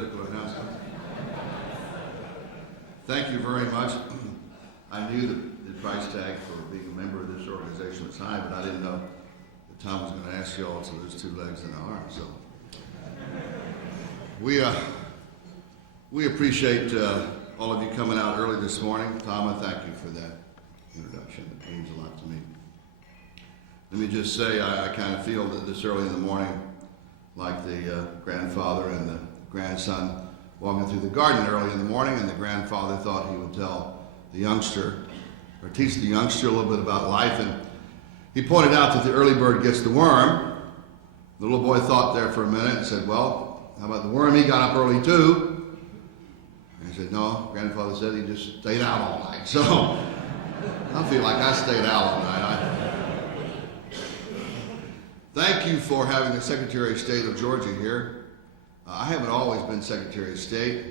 political announcement. Thank you very much. I knew the price tag for being a member of this organization was high, but I didn't know that Tom was going to ask you all to lose 2 legs and an arm. So we appreciate all of you coming out early this morning. Tom, I thank you for that introduction. It means a lot to me. Let me just say, I kind of feel that this early in the morning, like the grandfather and the grandson walking through the garden early in the morning, and the grandfather thought he would tell the youngster, or teach the youngster a little bit about life, and he pointed out that the early bird gets the worm. The little boy thought there for a minute and said, well, how about the worm? He got up early too. And he said, no, grandfather said he just stayed out all night. So I feel like I stayed out all night. Thank you for having the Secretary of State of Georgia here. I haven't always been Secretary of State.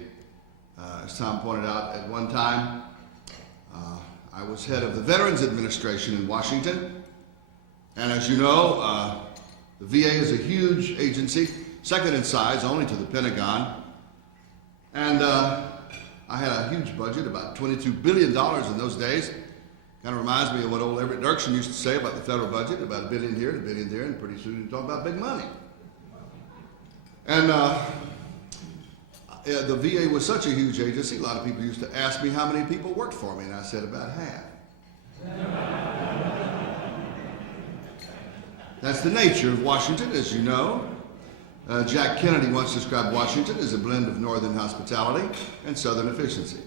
As Tom pointed out, at one time, I was head of the Veterans Administration in Washington. And as you know, the VA is a huge agency, second in size only to the Pentagon. And I had a huge budget, about $22 billion in those days. Kind of reminds me of what old Everett Dirksen used to say about the federal budget, about $1 billion here and $1 billion there, and pretty soon you talk about big money. And the VA was such a huge agency, a lot of people used to ask me how many people worked for me, and I said about half. That's the nature of Washington, as you know. Jack Kennedy once described Washington as a blend of northern hospitality and southern efficiency.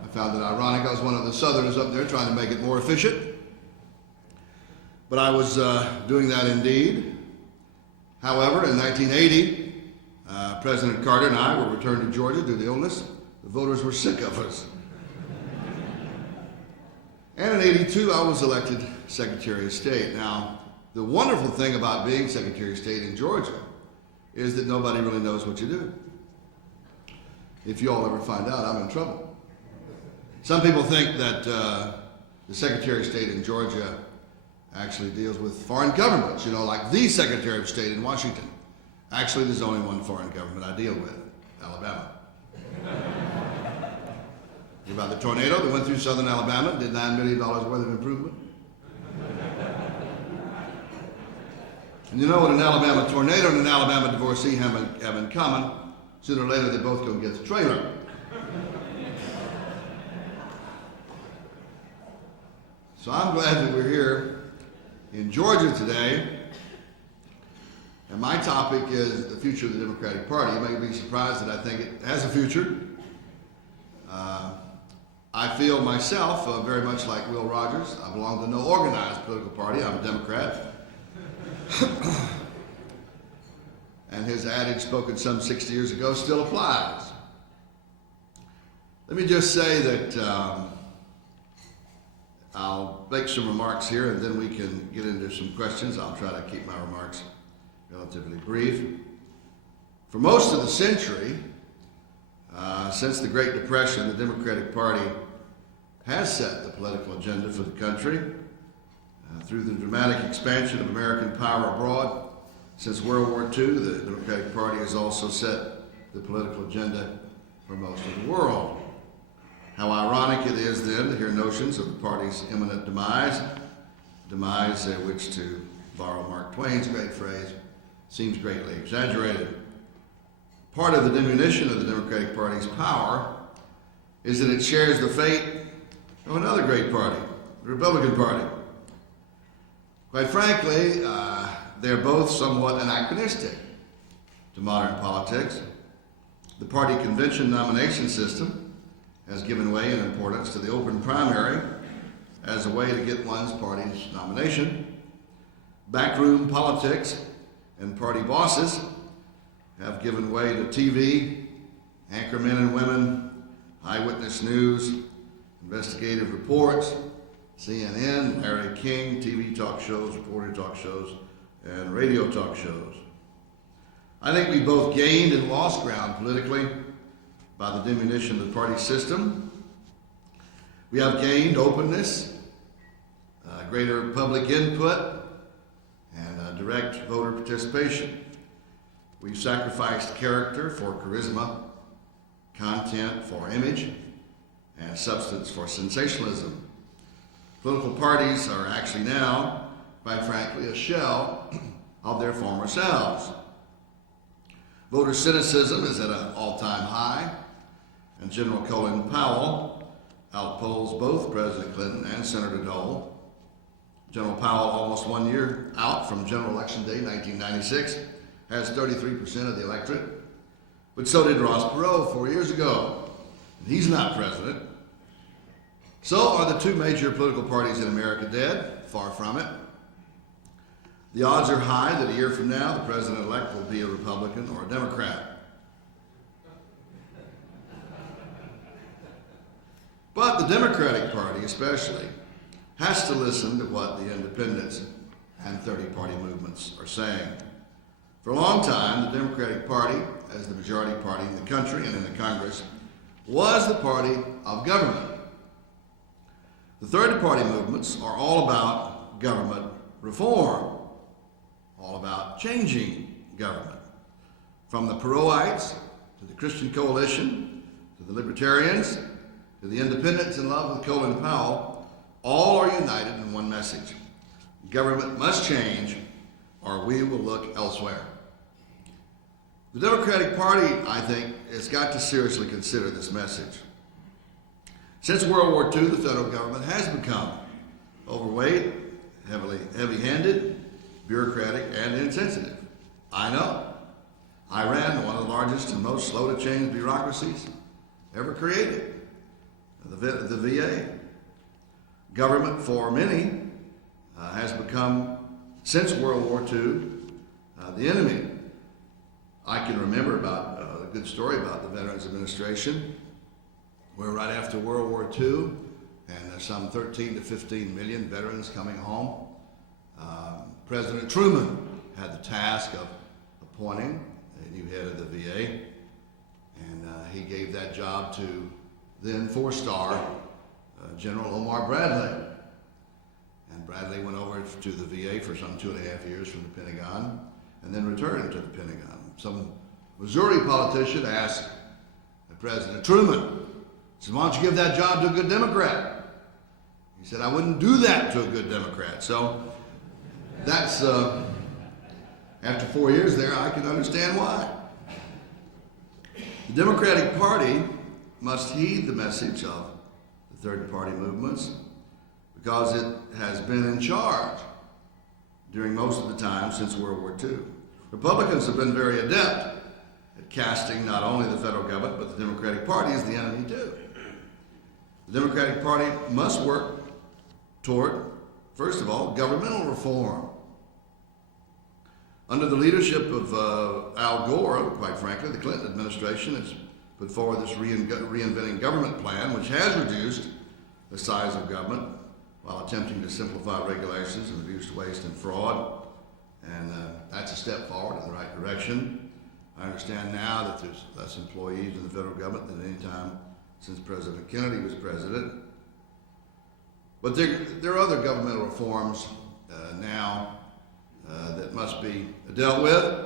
I found it ironic. I was one of the Southerners up there trying to make it more efficient. But I was doing that indeed. However, in 1980, President Carter and I were returned to Georgia due to illness. The voters were sick of us. And in 82, I was elected Secretary of State. Now, the wonderful thing about being Secretary of State in Georgia is that nobody really knows what you do. If you all ever find out, I'm in trouble. Some people think that the Secretary of State in Georgia actually deals with foreign governments, you know, like the Secretary of State in Washington. Actually, there's only one foreign government I deal with, Alabama. Hear about the tornado that went through southern Alabama, did $9 million worth of improvement? And you know what an Alabama tornado and an Alabama divorcee have in common? Sooner or later, they both go and get the trailer. So I'm glad that we're here in Georgia today, and my topic is the future of the Democratic Party. You may be surprised that I think it has a future. I feel myself very much like Will Rogers. I belong to no organized political party. I'm a Democrat. And his adage, spoken some 60 years ago, still applies. Let me just say that I'll make some remarks here, and then we can get into some questions. I'll try to keep my remarks relatively brief. For most of the century, since the Great Depression, the Democratic Party has set the political agenda for the country through the dramatic expansion of American power abroad. Since World War II, the Democratic Party has also set the political agenda for most of the world. How ironic it is then to hear notions of the party's imminent demise, which, to borrow Mark Twain's great phrase, seems greatly exaggerated. Part of the diminution of the Democratic Party's power is that it shares the fate of another great party, the Republican Party. Quite frankly, they're both somewhat anachronistic to modern politics. The party convention nomination system has given way in importance to the open primary as a way to get one's party's nomination. Backroom politics and party bosses have given way to TV, anchor men and women, eyewitness news, investigative reports, CNN, Larry King, TV talk shows, reporter talk shows, and radio talk shows. I think we both gained and lost ground politically by the diminution of the party system. We have gained openness, greater public input, and direct voter participation. We've sacrificed character for charisma, content for image, and substance for sensationalism. Political parties are actually now, quite frankly, a shell of their former selves. Voter cynicism is at an all-time high, and General Colin Powell outpolls both President Clinton and Senator Dole. General Powell, almost 1 year out from General Election Day 1996, has 33% of the electorate, but so did Ross Perot 4 years ago. He's not president. So are the two major political parties in America dead? Far from it. The odds are high that a year from now, the president-elect will be a Republican or a Democrat. But the Democratic Party, especially, has to listen to what the independents and 30-party movements are saying. For a long time, the Democratic Party, as the majority party in the country and in the Congress, was the party of government. The 30-party movements are all about government reform, all about changing government. From the Perotites to the Christian Coalition, to the Libertarians, to the independents in love with Colin Powell, all are united in one message. Government must change or we will look elsewhere. The Democratic Party, I think, has got to seriously consider this message. Since World War II, the federal government has become overweight, heavy-handed, bureaucratic, and insensitive. I know. I ran one of the largest and most slow-to-change bureaucracies ever created, the VA. Government, for many, has become, since World War II, the enemy. I can remember about a good story about the Veterans Administration, where right after World War II, and there's some 13 to 15 million veterans coming home, President Truman had the task of appointing a new head of the VA, and he gave that job to then four-star General Omar Bradley. And Bradley went over to the VA for some 2.5 years from the Pentagon, and then returned to the Pentagon. Some Missouri politician asked President Truman, said, "Why don't you give that job to a good Democrat?" He said, "I wouldn't do that to a good Democrat." So that's, after 4 years there, I can understand why. The Democratic Party must heed the message of the third-party movements because it has been in charge during most of the time since World War II. Republicans have been very adept at casting not only the federal government, but the Democratic Party as the enemy too. The Democratic Party must work toward, first of all, governmental reform. Under the leadership of Al Gore, quite frankly, the Clinton administration has put forward this reinventing government plan, which has reduced the size of government while attempting to simplify regulations and reduce waste and fraud. And that's a step forward in the right direction. I understand now that there's less employees in the federal government than any time since President Kennedy was president. But there are other governmental reforms now that must be dealt with.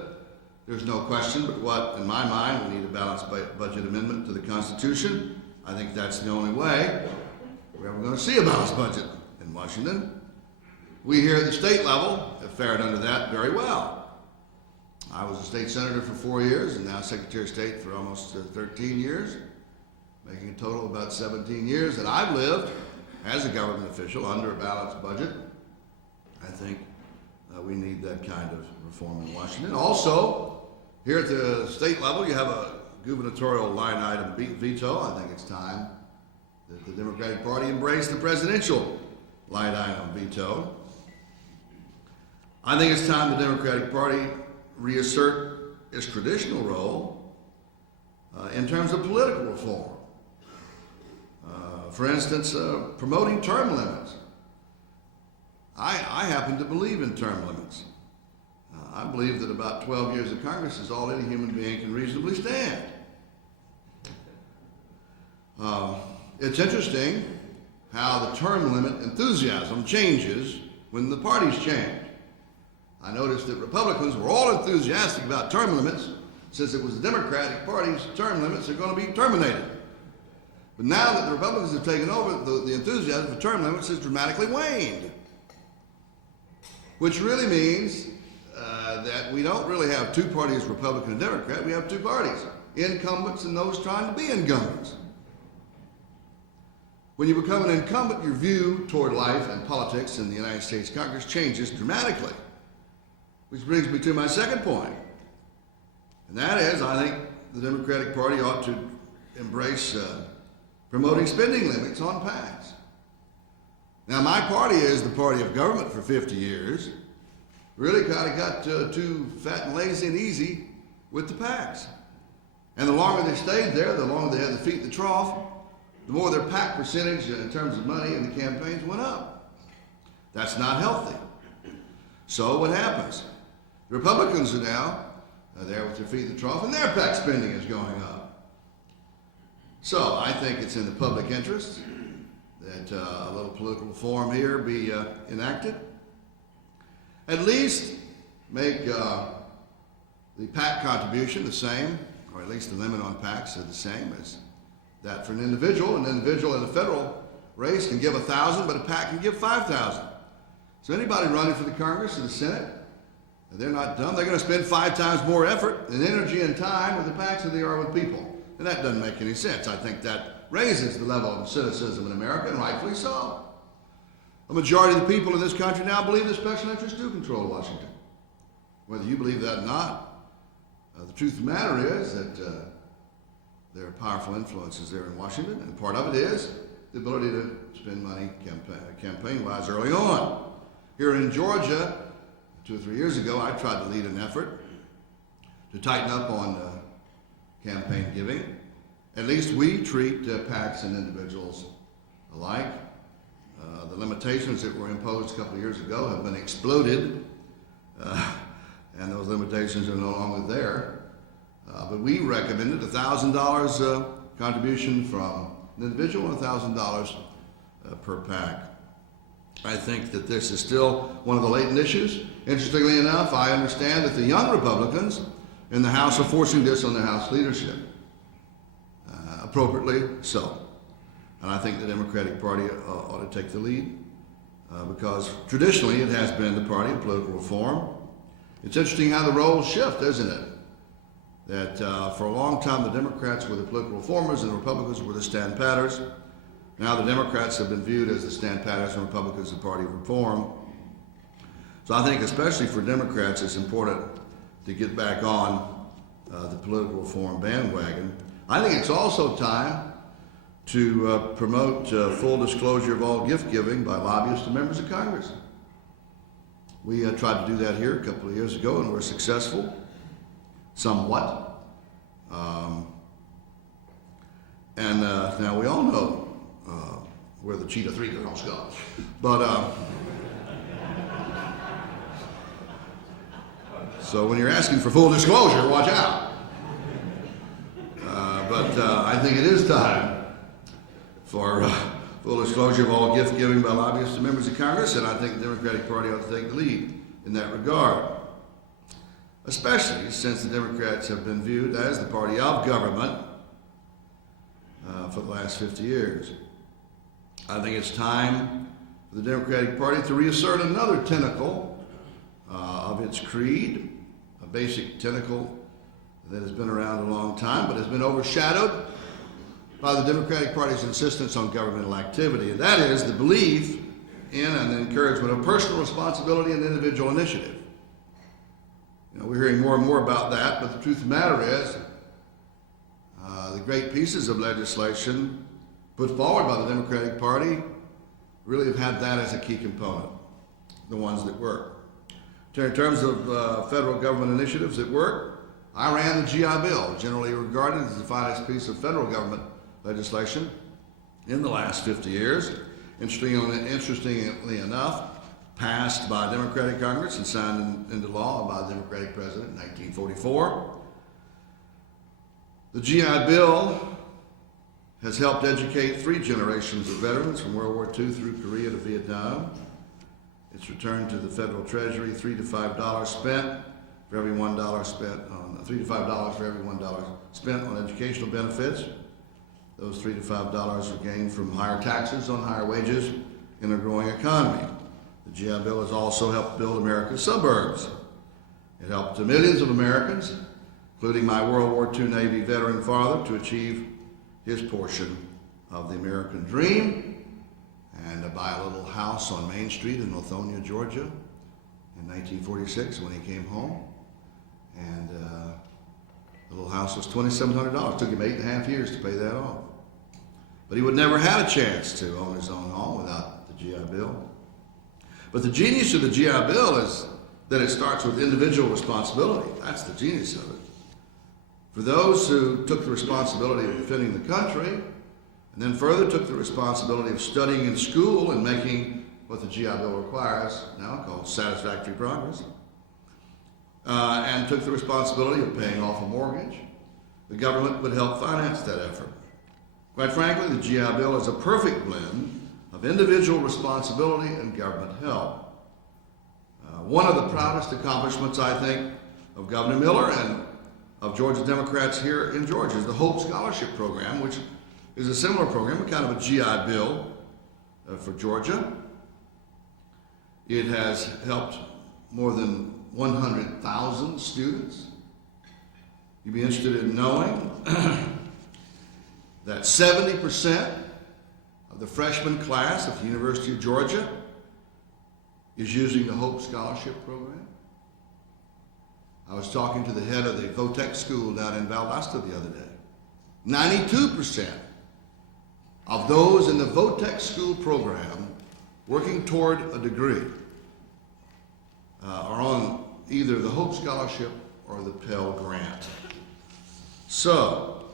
There's no question, but what, in my mind, we need a balanced budget amendment to the Constitution. I think that's the only way we're ever going to see a balanced budget in Washington. We here at the state level have fared under that very well. I was a state senator for 4 years and now Secretary of State for almost 13 years, making a total of about 17 years that I've lived as a government official under a balanced budget. I think we need that kind of reform in Washington. Also, here at the state level, you have a gubernatorial line item veto. I think it's time that the Democratic Party embrace the presidential line item veto. I think it's time the Democratic Party reassert its traditional role in terms of political reform. For instance, promoting term limits. I happen to believe in term limits. I believe that about 12 years of Congress is all any human being can reasonably stand. It's interesting how the term limit enthusiasm changes when the parties change. I noticed that Republicans were all enthusiastic about term limits, since it was the Democratic Party's term limits are going to be terminated. But now that the Republicans have taken over, the enthusiasm for term limits has dramatically waned, which really means that we don't really have two parties, Republican and Democrat. We have two parties, incumbents and those trying to be incumbents. When you become an incumbent, your view toward life and politics in the United States Congress changes dramatically, which brings me to my second point. And that is, I think the Democratic Party ought to embrace promoting spending limits on PACs. Now, my party is the party of government for 50 years. Really kind of got too fat and lazy and easy with the PACs. And the longer they stayed there, the longer they had their feet in the trough, the more their PAC percentage in terms of money in the campaigns went up. That's not healthy. So what happens? The Republicans are now there with their feet in the trough, and their PAC spending is going up. So I think it's in the public interest that a little political reform here be enacted. At least make the PAC contribution the same, or at least the limit on PACs are the same as that for an individual. An individual in a federal race can give $1,000, but a PAC can give $5,000. So anybody running for the Congress or the Senate, they're not dumb. They're going to spend 5 times more effort and energy and time with the PACs than they are with people. And that doesn't make any sense. I think that raises the level of cynicism in America, and rightfully so. A majority of the people in this country now believe that special interests do control Washington. Whether you believe that or not, the truth of the matter is that there are powerful influences there in Washington, and part of it is the ability to spend money campaign-wise early on. Here in Georgia, 2 or 3 years ago, I tried to lead an effort to tighten up on campaign giving. At least we treat PACs and individuals alike. The limitations that were imposed a couple of years ago have been exploded, and those limitations are no longer there. But we recommended $1,000 contribution from an individual and $1,000 per PAC. I think that this is still one of the latent issues. Interestingly enough, I understand that the young Republicans in the House are forcing this on the House leadership, appropriately so. And I think the Democratic Party ought to take the lead because traditionally it has been the party of political reform. It's interesting how the roles shift, isn't it? That for a long time the Democrats were the political reformers and the Republicans were the stand-patters. Now the Democrats have been viewed as the stand-patters and Republicans the party of reform. So I think especially for Democrats it's important to get back on the political reform bandwagon. I think it's also time to promote full disclosure of all gift giving by lobbyists to members of Congress. We tried to do that here a couple of years ago and were successful, somewhat. And now we all know where the Cheetah 3 girls go. But so when you're asking for full disclosure, watch out. But I think it is time for full disclosure of all gift giving by lobbyists to members of Congress, and I think the Democratic Party ought to take the lead in that regard, especially since the Democrats have been viewed as the party of government for the last 50 years. I think it's time for the Democratic Party to reassert another tentacle of its creed, a basic tentacle that has been around a long time but has been overshadowed by the Democratic Party's insistence on governmental activity, and that is the belief in and the encouragement of personal responsibility and individual initiative. You know, we're hearing more and more about that, but the truth of the matter is the great pieces of legislation put forward by the Democratic Party really have had that as a key component, the ones that work. In terms of federal government initiatives that work, I ran the GI Bill, generally regarded as the finest piece of federal government legislation in the last 50 years. Interestingly enough, passed by a Democratic Congress and signed into law by the Democratic President in 1944. The GI Bill has helped educate 3 generations of veterans from World War II through Korea to Vietnam. It's returned to the federal treasury, $3 to $5 spent for every $1 spent on $3 to $5 for every $1 spent on educational benefits. Those $3 to $5 are gained from higher taxes on higher wages in a growing economy. The GI Bill has also helped build America's suburbs. It helped millions of Americans, including my World War II Navy veteran father, to achieve his portion of the American dream and to buy a little house on Main Street in Lithonia, Georgia in 1946 when he came home. And the little house was $2,700. It took him 8.5 years to pay that off. But he would never had a chance to own his own home without the GI Bill. But the genius of the GI Bill is that it starts with individual responsibility. That's the genius of it. For those who took the responsibility of defending the country, and then further took the responsibility of studying in school and making what the GI Bill requires, now called satisfactory progress, and took the responsibility of paying off a mortgage, the government would help finance that effort. Quite frankly, the GI Bill is a perfect blend of individual responsibility and government help. One of the proudest accomplishments, I think, of Governor Miller and of Georgia Democrats here in Georgia is the Hope Scholarship Program, which is a similar program, kind of a GI Bill for Georgia. It has helped more than 100,000 students. You'd be interested in knowing that 70% of the freshman class at the University of Georgia is using the Hope Scholarship Program. I was talking to the head of the Votech school down in Valdosta the other day. 92% of those in the Votech school program working toward a degree are on either the Hope Scholarship or the Pell Grant. So,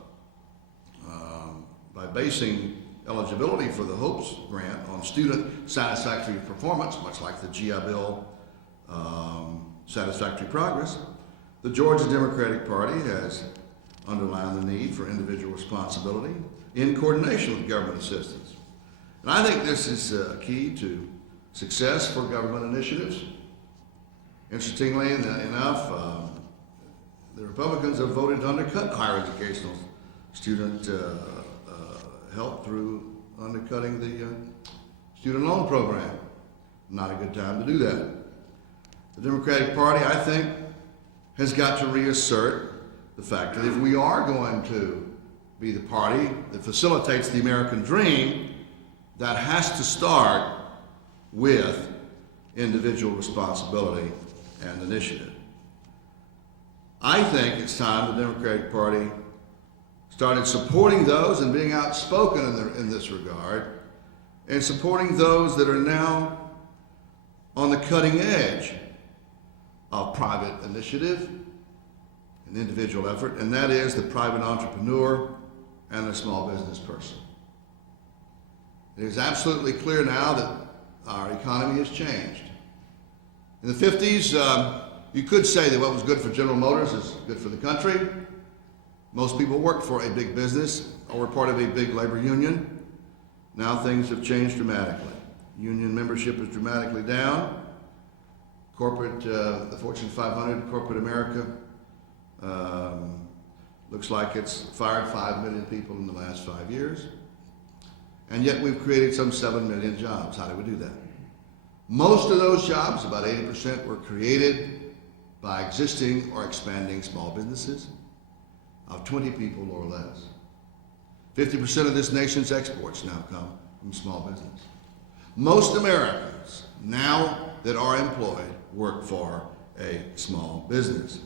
by basing eligibility for the Hopes Grant on student satisfactory performance, much like the GI Bill satisfactory progress, the Georgia Democratic Party has underlined the need for individual responsibility in coordination with government assistance. And I think this is key to success for government initiatives. Interestingly enough, the Republicans have voted to undercut higher educational student help through undercutting the student loan program. Not a good time to do that. The Democratic Party, I think, has got to reassert the fact that if we are going to be the party that facilitates the American dream, that has to start with individual responsibility and initiative. I think it's time the Democratic Party started supporting those and being outspoken in this regard, and supporting those that are now on the cutting edge of private initiative and individual effort, and that is the private entrepreneur and the small business person. It is absolutely clear now that our economy has changed. In the 50s, you could say that what was good for General Motors is good for the country. Most people worked for a big business or were part of a big labor union. Now things have changed dramatically. Union membership is dramatically down. Corporate, the Fortune 500, corporate America, looks like it's fired 5 million people in the last 5 years. And yet we've created some 7 million jobs. How do we do that? Most of those jobs, about 80%, were created by existing or expanding small businesses of 20 people or less. 50% of this nation's exports now come from small business. Most Americans now that are employed work for a small business.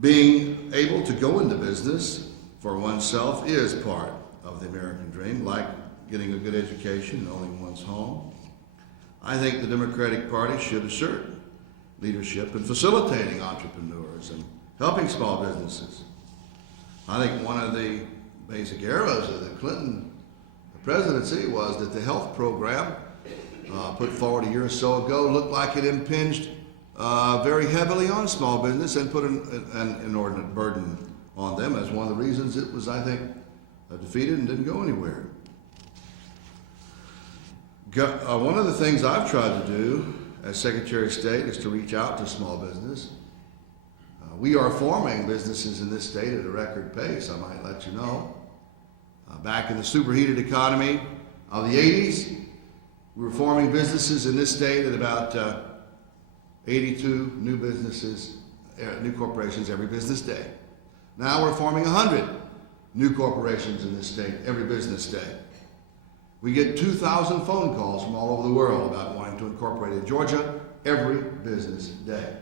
Being able to go into business for oneself is part of the American dream, like getting a good education and owning one's home. I think the Democratic Party should assert leadership in facilitating entrepreneurs and helping small businesses. I think one of the basic errors of the Clinton presidency was that the health program put forward a year or so ago looked like it impinged very heavily on small business and put an inordinate burden on them as one of the reasons it was, I think, defeated and didn't go anywhere. One of the things I've tried to do as Secretary of State is to reach out to small business. We are forming businesses in this state at a record pace, I might let you know. Back in the superheated economy of the 80s, we were forming businesses in this state at about 82 new corporations every business day. Now we're forming 100 new corporations in this state every business day. We get 2,000 phone calls from all over the world about wanting to incorporate in Georgia every business day.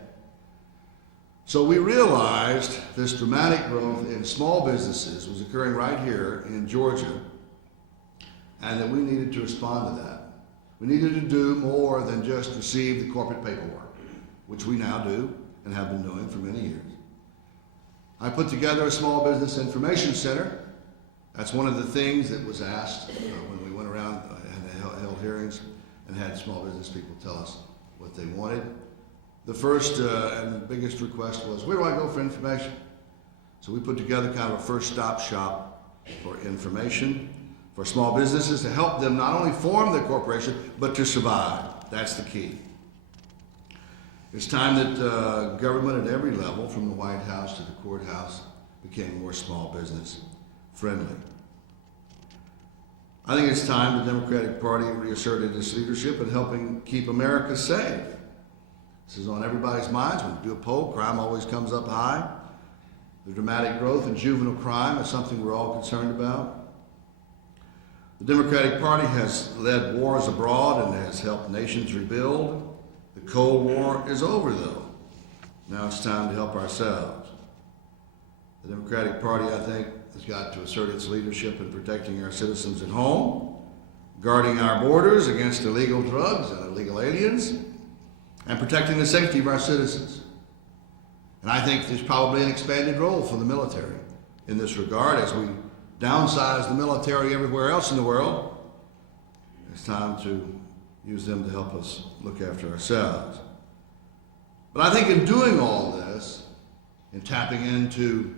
So we realized this dramatic growth in small businesses was occurring right here in Georgia, and that we needed to respond to that. We needed to do more than just receive the corporate paperwork, which we now do and have been doing for many years. I put together a small business information center. That's one of the things that was asked when we went around and held hearings and had small business people tell us what they wanted. The first and biggest request was, where do I go for information? So we put together kind of a first stop shop for information for small businesses to help them not only form their corporation, but to survive. That's the key. It's time that government at every level, from the White House to the courthouse, became more small business friendly. I think it's time the Democratic Party reasserted its leadership in helping keep America safe. This is on everybody's minds. When you do a poll, crime always comes up high. The dramatic growth in juvenile crime is something we're all concerned about. The Democratic Party has led wars abroad and has helped nations rebuild. The Cold War is over, though. Now it's time to help ourselves. The Democratic Party, I think, has got to assert its leadership in protecting our citizens at home, guarding our borders against illegal drugs and illegal aliens, and protecting the safety of our citizens. And I think there's probably an expanded role for the military in this regard. As we downsize the military everywhere else in the world, it's time to use them to help us look after ourselves. But I think in doing all this, in tapping into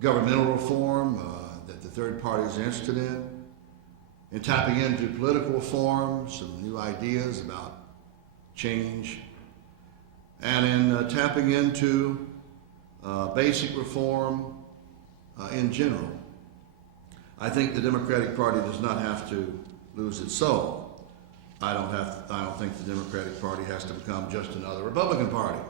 governmental reform that the third party is interested in tapping into political reform, some new ideas about change, and in tapping into basic reform in general. I think the Democratic Party does not have to lose its soul. I don't think the Democratic Party has to become just another Republican Party.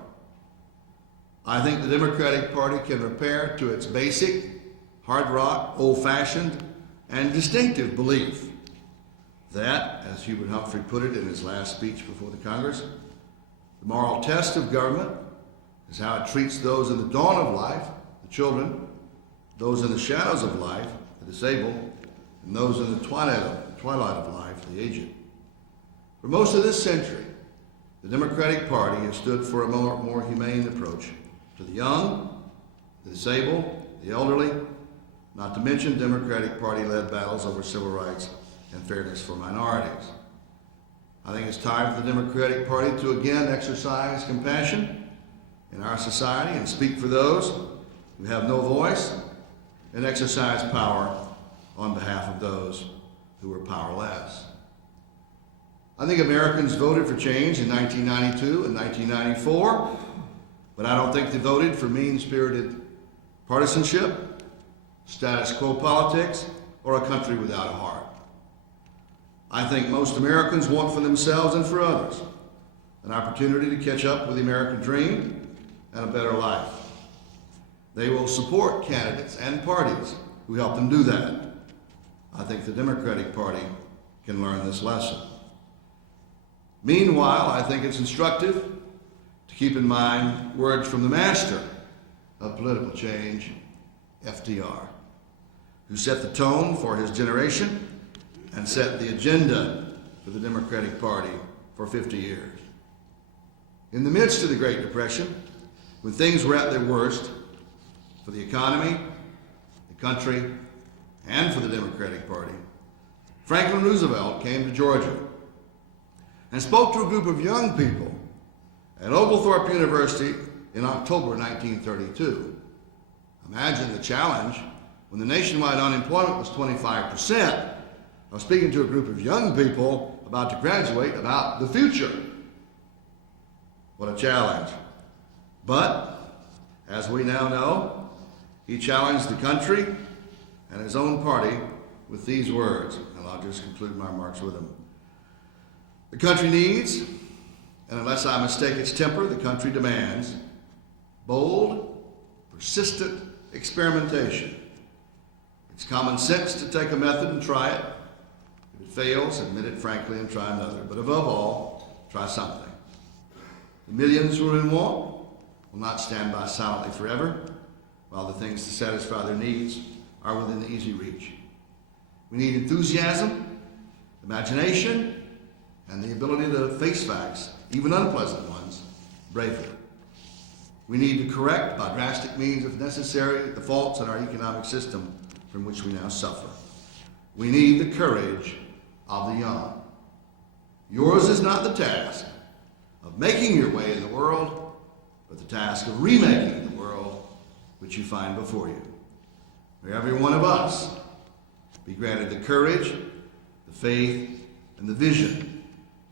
I think the Democratic Party can repair to its basic, hard rock, old-fashioned, and distinctive belief that, as Hubert Humphrey put it in his last speech before the Congress, the moral test of government is how it treats those in the dawn of life, the children, those in the shadows of life, the disabled, and those in the twilight of life, the aged. For most of this century, the Democratic Party has stood for a more humane approach to the young, the disabled, the elderly, not to mention Democratic Party-led battles over civil rights and fairness for minorities. I think it's time for the Democratic Party to again exercise compassion in our society and speak for those who have no voice and exercise power on behalf of those who are powerless. I think Americans voted for change in 1992 and 1994, but I don't think they voted for mean-spirited partisanship, status quo politics, or a country without a heart. I think most Americans want for themselves and for others an opportunity to catch up with the American dream and a better life. They will support candidates and parties who help them do that. I think the Democratic Party can learn this lesson. Meanwhile, I think it's instructive to keep in mind words from the master of political change, FDR, who set the tone for his generation and set the agenda for the Democratic Party for 50 years. In the midst of the Great Depression, when things were at their worst for the economy, the country, and for the Democratic Party, Franklin Roosevelt came to Georgia and spoke to a group of young people at Oglethorpe University in October 1932. Imagine the challenge when the nationwide unemployment was 25%. I was speaking to a group of young people about to graduate about the future. What a challenge. But, as we now know, he challenged the country and his own party with these words, and I'll just conclude my remarks with them. The country needs, and unless I mistake its temper, the country demands, bold, persistent experimentation. It's common sense to take a method and try it. If it fails, admit it frankly and try another. But above all, try something. The millions who are in want will not stand by silently forever, while the things to satisfy their needs are within easy reach. We need enthusiasm, imagination, and the ability to face facts, even unpleasant ones, bravely. We need to correct, by drastic means if necessary, the faults in our economic system from which we now suffer. We need the courage of the young. Yours is not the task of making your way in the world, but the task of remaking the world which you find before you. May every one of us be granted the courage, the faith, and the vision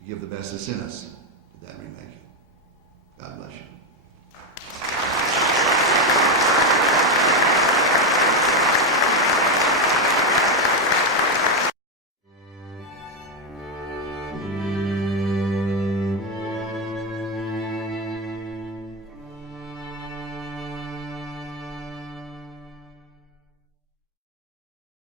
to give the best that's in us to that remaking. God bless you.